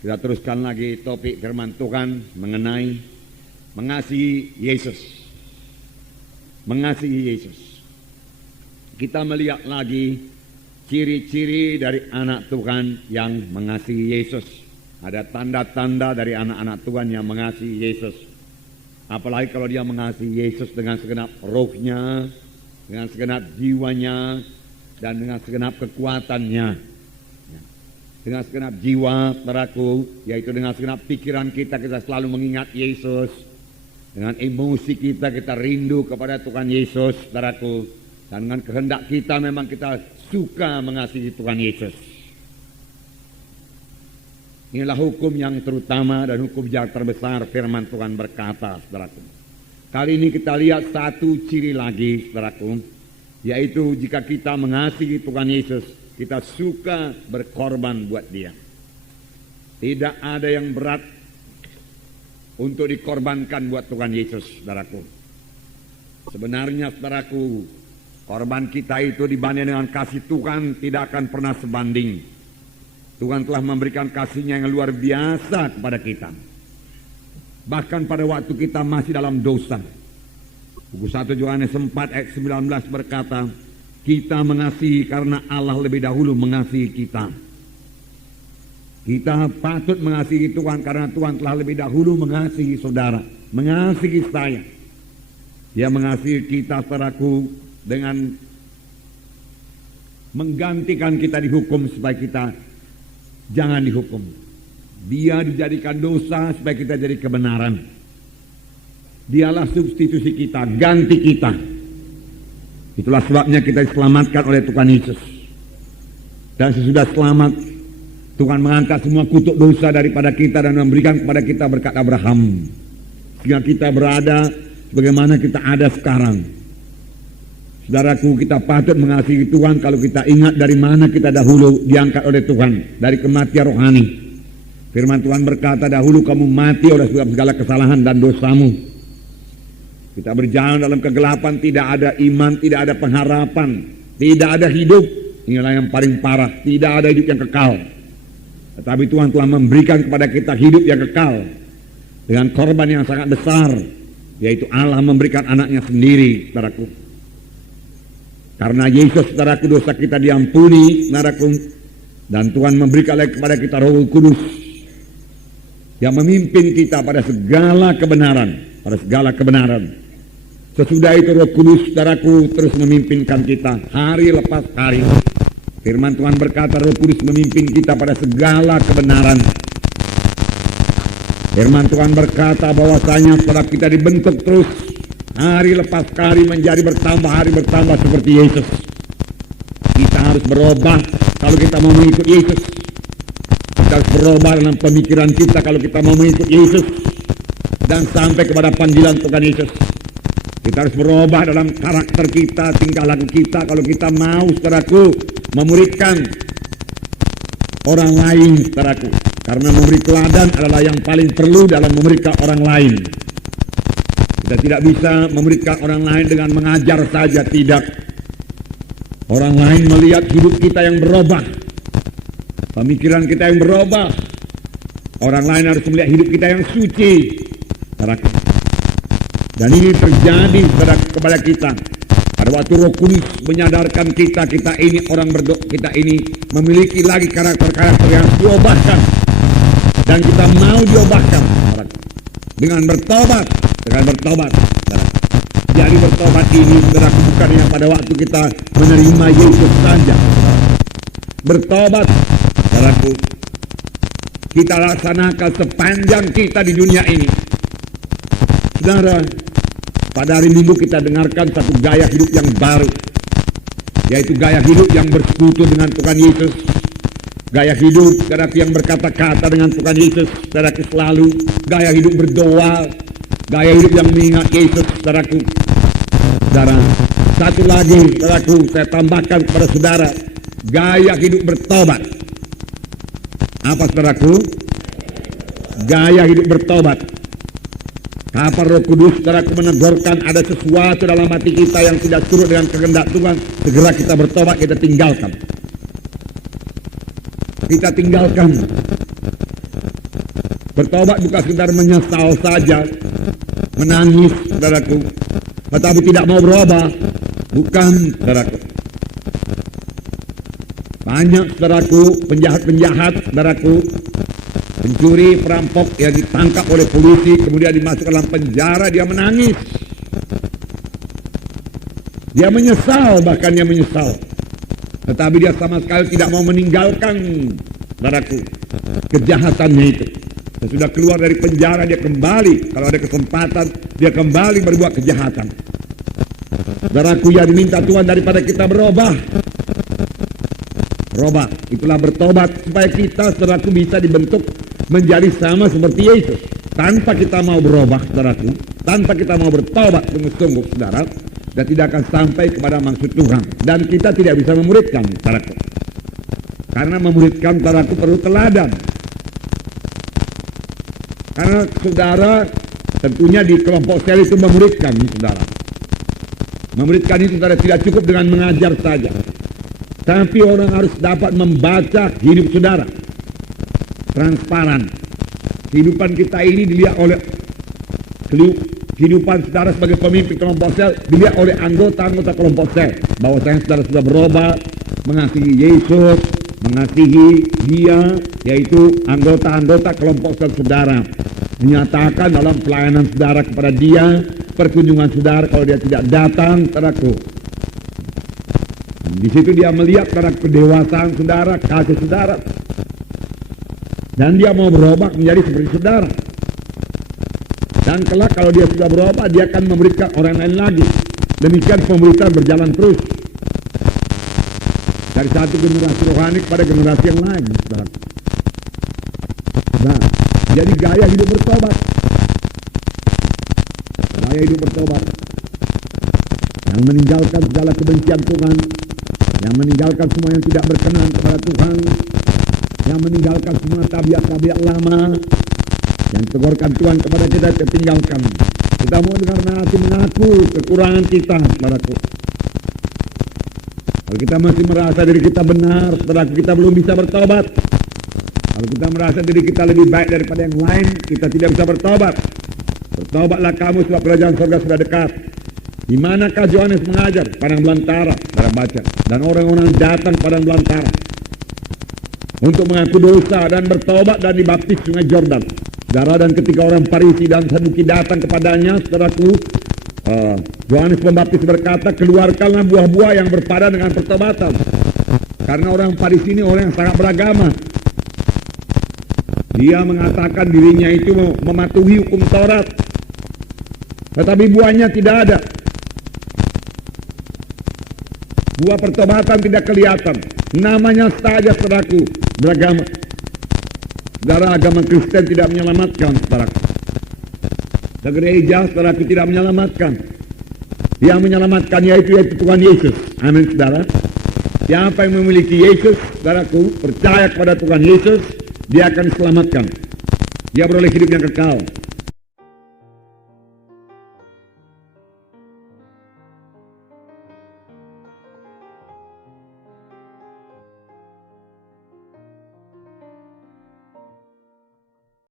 Kita teruskan lagi topik firman Tuhan mengenai mengasihi Yesus. Mengasihi Yesus. Kita melihat lagi ciri-ciri dari anak Tuhan yang mengasihi Yesus. Ada tanda-tanda dari anak-anak Tuhan yang mengasihi Yesus. Apalagi kalau dia mengasihi Yesus dengan segenap rohnya, dengan segenap jiwanya, dan dengan segenap kekuatannya. Dengan segenap jiwa, saudaraku, yaitu dengan segenap pikiran kita selalu mengingat Yesus. Dengan emosi kita rindu kepada Tuhan Yesus, saudaraku. Dan dengan kehendak kita memang kita suka mengasihi Tuhan Yesus. Inilah hukum yang terutama dan hukum yang terbesar firman Tuhan berkata, saudaraku. Kali ini kita lihat satu ciri lagi, saudaraku, yaitu jika kita mengasihi Tuhan Yesus, kita suka berkorban buat dia. Tidak ada yang berat untuk dikorbankan buat Tuhan Yesus, saudaraku. Sebenarnya, saudaraku, korban kita itu dibanding dengan kasih Tuhan tidak akan pernah sebanding. Tuhan telah memberikan kasih-Nya yang luar biasa kepada kita. Bahkan pada waktu kita masih dalam dosa. Buku 1 Yohanes 4 ayat 19 berkata, kita mengasihi karena Allah lebih dahulu mengasihi kita. Kita patut mengasihi Tuhan karena Tuhan telah lebih dahulu mengasihi saudara, mengasihi saya. Dia mengasihi kita, saudaraku, dengan menggantikan kita dihukum supaya kita jangan dihukum. Dia dijadikan dosa supaya kita jadi kebenaran. Dialah substitusi kita, ganti kita. Itulah sebabnya kita diselamatkan oleh Tuhan Yesus. Dan sesudah selamat, Tuhan mengangkat semua kutuk dosa daripada kita dan memberikan kepada kita berkat Abraham. Sehingga kita berada sebagaimana kita ada sekarang. Saudaraku, kita patut mengasihi Tuhan kalau kita ingat dari mana kita dahulu diangkat oleh Tuhan. Dari kematian rohani. Firman Tuhan berkata, dahulu kamu mati oleh sebab segala kesalahan dan dosamu. Kita berjalan dalam kegelapan, tidak ada iman, tidak ada pengharapan, tidak ada hidup. Inilah yang paling parah, tidak ada hidup yang kekal. Tetapi Tuhan telah memberikan kepada kita hidup yang kekal dengan korban yang sangat besar, yaitu Allah memberikan anaknya sendiri, saudaraku. Karena Yesus, saudaraku, dosa kita diampuni, saudaraku, dan Tuhan memberikan lagi kepada kita Roh Kudus yang memimpin kita pada segala kebenaran. Pada segala kebenaran. Sesudah itu Roh Kudus, saudaraku, terus memimpinkan kita hari lepas hari. Firman Tuhan berkata Roh Kudus memimpin kita pada segala kebenaran. Firman Tuhan berkata bahwasanya setelah kita dibentuk terus hari lepas hari menjadi bertambah, hari bertambah seperti Yesus. Kita harus berubah kalau kita mau mengikut Yesus. Kita harus berubah dalam pemikiran kita kalau kita mau mengikut Yesus. Dan sampai kepada panggilan Tuhan Yesus. Kita harus berubah dalam karakter kita, tingkah laku kita. Kalau kita mau, saudaraku, memuridkan orang lain, saudaraku. Karena memberi teladan adalah yang paling perlu dalam memuridkan orang lain. Kita tidak bisa memuridkan orang lain dengan mengajar saja, tidak. Orang lain melihat hidup kita yang berubah. Pemikiran kita yang berubah. Orang lain harus melihat hidup kita yang suci. Dan ini terjadi kepada kita pada waktu Roh Kudus menyadarkan kita ini orang berdoa, kita ini memiliki lagi karakter-karakter yang diubahkan dan kita mau diubahkan dengan bertobat. Jadi bertobat ini, saudaraku, bukannya pada waktu kita menerima Yesus saja. Bertobat, saudaraku, kita laksanakan sepanjang kita di dunia ini. Saudara, pada hari Minggu kita dengarkan satu gaya hidup yang baru, yaitu gaya hidup yang bersekutu dengan Tuhan Yesus. Gaya hidup, saudaraku, yang berkata-kata dengan Tuhan Yesus, saudaraku, selalu. Gaya hidup berdoa, gaya hidup yang mengingat Yesus, saudaraku. Saudara, satu lagi, saudaraku, saya tambahkan kepada saudara, gaya hidup bertobat. Apa, saudaraku? Gaya hidup bertobat. Kapan Roh Kudus, saudaraku, menegurkan ada sesuatu dalam hati kita yang tidak turut dengan kehendak Tuhan, segera kita bertobat, kita tinggalkan. Bertobat bukan sekedar menyesal saja, menangis, saudaraku, tetapi tidak mau berubah. Bukan, saudaraku. Banyak, saudaraku, penjahat-penjahat, saudaraku, pencuri, perampok yang ditangkap oleh polisi, kemudian dimasukkan dalam penjara, dia menangis. Dia menyesal, bahkan dia menyesal. Tetapi dia sama sekali tidak mau meninggalkan, saudaraku, kejahatannya itu. Sesudah keluar dari penjara, dia kembali. Kalau ada kesempatan, dia kembali berbuat kejahatan. Saudaraku, yang diminta Tuhan daripada kita berubah. Berubah, itulah bertobat. Supaya kita, saudaraku, bisa dibentuk menjadi sama seperti Yesus. Tanpa kita mau berubah, saudaraku, tanpa kita mau bertobat sungguh-sungguh, saudara, dan tidak akan sampai kepada maksud Tuhan. Dan kita tidak bisa memuridkan, saudaraku. Karena memuridkan, saudaraku, perlu teladan. Karena saudara tentunya di kelompok sel itu memuridkan, saudara. Memuridkan itu saudara tidak cukup dengan mengajar saja. Tapi orang harus dapat membaca hidup saudara. Transparan. Kehidupan kita ini dilihat oleh kehidupan saudara sebagai pemimpin kelompok sel dilihat oleh anggota-anggota kelompok sel. Bahwasanya saudara sudah berubah, mengasihi Yesus, mengasihi dia, yaitu anggota-anggota kelompok sel saudara. Menyatakan dalam pelayanan saudara kepada dia, perkunjungan saudara kalau dia tidak datang, saudaraku. Di situ dia melihat saudara kedewasaan saudara, kasih saudara. Dan dia mau berubah menjadi seperti saudara. Dan kelak kalau dia sudah berubah, dia akan memberikan orang lain lagi. Demikian pemberitaan berjalan terus. Dari satu generasi rohani kepada generasi yang lain, saudara. Nah, jadi gaya hidup bertobat. Gaya hidup bertobat. Yang meninggalkan segala kebencian Tuhan. Yang meninggalkan semua yang tidak berkenan kepada Tuhan. Yang meninggalkan semua tabiat-tabiat lama. Yang tegurkan Tuhan kepada kita tinggalkan. Kita mau dengar nanti mengaku kekurangan kita, saudaraku. Kalau kita masih merasa diri kita benar, saudaraku, kita belum bisa bertobat. Kalau kita merasa diri kita lebih baik daripada yang lain, kita tidak bisa bertobat. Bertobatlah kamu sebab kerajaan surga sudah dekat. Di manakah Yohanes mengajar? Padang belantara, saudara baca. Dan orang-orang datang padang belantara untuk mengaku dosa dan bertobat dan dibaptis sungai Jordan. Saudara, dan ketika orang Farisi dan Saduki datang kepadanya, saudaraku, Yohanes Pembaptis berkata, keluarkanlah buah-buah yang berpadan dengan pertobatan. Karena orang Farisi ini orang yang sangat beragama. Dia mengatakan dirinya itu mematuhi hukum Taurat. Tetapi buahnya tidak ada. Buah pertobatan tidak kelihatan. Namanya saja, saudaraku, beragama. Saudara, agama Kristen tidak menyelamatkan, saudaraku. Gereja, saudaraku, tidak menyelamatkan. Yang menyelamatkan yaitu Tuhan Yesus. Amin, saudara. Siapa yang memiliki Yesus, saudaraku, percaya kepada Tuhan Yesus, dia akan diselamatkan. Dia beroleh hidup yang kekal.